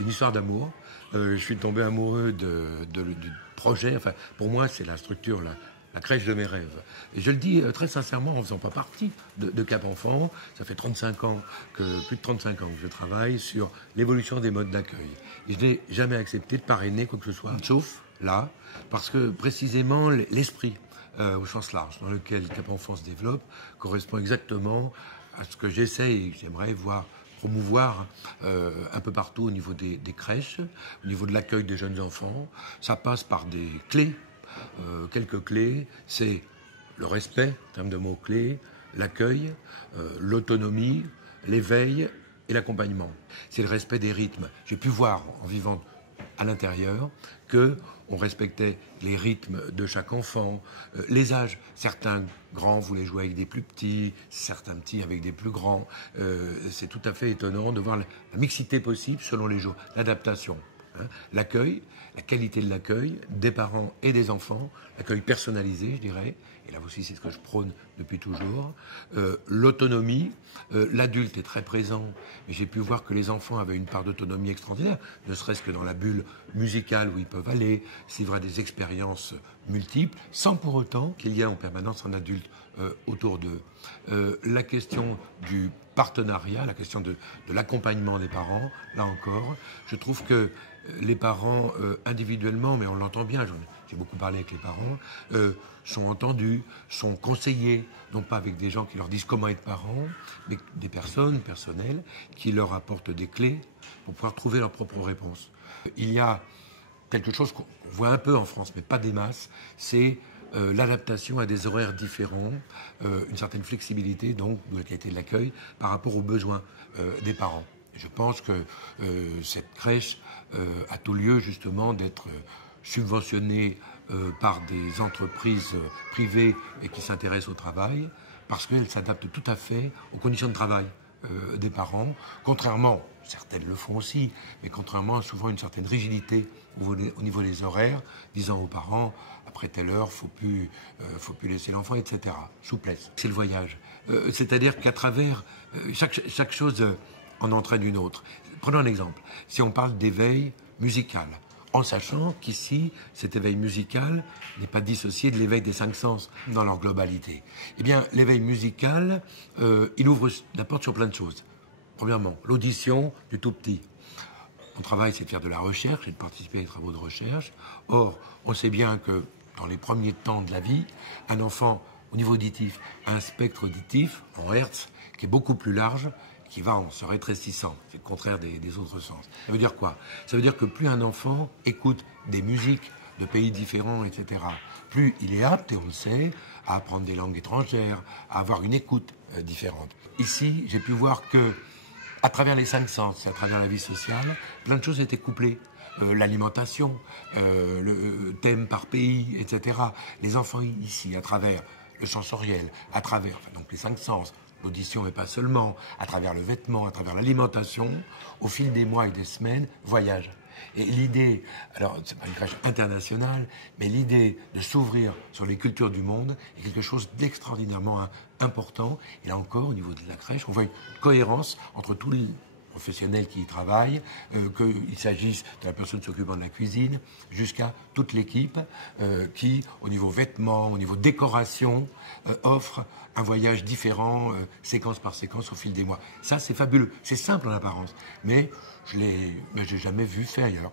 C'est une histoire d'amour. Je suis tombé amoureux du projet. Enfin, pour moi, c'est la structure, la crèche de mes rêves. Et je le dis très sincèrement, en ne faisant pas partie de Cap Enfant. Ça fait plus de 35 ans que je travaille sur l'évolution des modes d'accueil. Et je n'ai jamais accepté de parrainer quoi que ce soit, sauf là, parce que précisément l'esprit, au sens large, dans lequel Cap Enfant se développe, correspond exactement à ce que j'essaye et que j'aimerais voir promouvoir un peu partout au niveau des crèches, au niveau de l'accueil des jeunes enfants. Ça passe par des clés, quelques clés. C'est le respect, en termes de mots-clés, l'accueil, l'autonomie, l'éveil et l'accompagnement. C'est le respect des rythmes. J'ai pu voir, en vivant à l'intérieur, qu'on respectait les rythmes de chaque enfant, les âges. Certains grands voulaient jouer avec des plus petits, certains petits avec des plus grands. C'est tout à fait étonnant de voir la mixité possible selon les jours, l'adaptation. L'accueil, la qualité de l'accueil des parents et des enfants, l'accueil personnalisé, je dirais, et là aussi c'est ce que je prône depuis toujours, l'autonomie, l'adulte est très présent, mais j'ai pu voir que les enfants avaient une part d'autonomie extraordinaire, ne serait-ce que dans la bulle musicale où ils peuvent aller, c'est vrai, des expériences multiples, sans pour autant qu'il y ait en permanence un adulte autour d'eux. La question du partenariat, la question de l'accompagnement des parents, là encore, je trouve que les parents individuellement, mais on l'entend bien, j'ai beaucoup parlé avec les parents, sont entendus, sont conseillés, non pas avec des gens qui leur disent comment être parents, mais des personnes personnelles qui leur apportent des clés pour pouvoir trouver leurs propres réponses. Il y a quelque chose qu'on voit un peu en France, mais pas des masses, c'est l'adaptation à des horaires différents, une certaine flexibilité donc de la qualité de l'accueil par rapport aux besoins des parents. Je pense que cette crèche a tout lieu justement d'être subventionnée par des entreprises privées et qui s'intéressent au travail, parce qu'elle s'adapte tout à fait aux conditions de travail des parents, contrairement, certaines le font aussi, mais contrairement à souvent une certaine rigidité au niveau des horaires, disant aux parents, après telle heure, faut plus laisser l'enfant, etc. Souplesse, c'est le voyage. C'est-à-dire qu'à travers chaque chose en entraîne une autre. Prenons un exemple. Si on parle d'éveil musical, en sachant qu'ici, cet éveil musical n'est pas dissocié de l'éveil des 5 sens dans leur globalité. Eh bien, l'éveil musical, il ouvre la porte sur plein de choses. Premièrement, l'audition du tout petit. Mon travail, c'est de faire de la recherche et de participer à des travaux de recherche. Or, on sait bien que dans les premiers temps de la vie, un enfant, au niveau auditif, a un spectre auditif, en Hertz, qui est beaucoup plus large, qui va en se rétrécissant. C'est le contraire des autres sens. Ça veut dire quoi? Ça veut dire que plus un enfant écoute des musiques de pays différents, etc., plus il est apte, et on le sait, à apprendre des langues étrangères, à avoir une écoute différente. Ici, j'ai pu voir que, à travers les 5 sens, à travers la vie sociale, plein de choses étaient couplées. L'alimentation, le thème par pays, etc. Les enfants ici, à travers le sensoriel, à travers donc les 5 sens, l'audition et pas seulement, à travers le vêtement, à travers l'alimentation, au fil des mois et des semaines, voyagent. Et l'idée, alors c'est pas une crèche internationale, mais l'idée de s'ouvrir sur les cultures du monde est quelque chose d'extraordinairement important. Et là encore, au niveau de la crèche, on voit une cohérence entre tous les professionnels qui y travaillent, qu'il s'agisse de la personne s'occupant de la cuisine, jusqu'à toute l'équipe qui, au niveau vêtements, au niveau décoration, offre un voyage différent, séquence par séquence, au fil des mois. Ça, c'est fabuleux. C'est simple en apparence, mais je l'ai jamais vu fait ailleurs.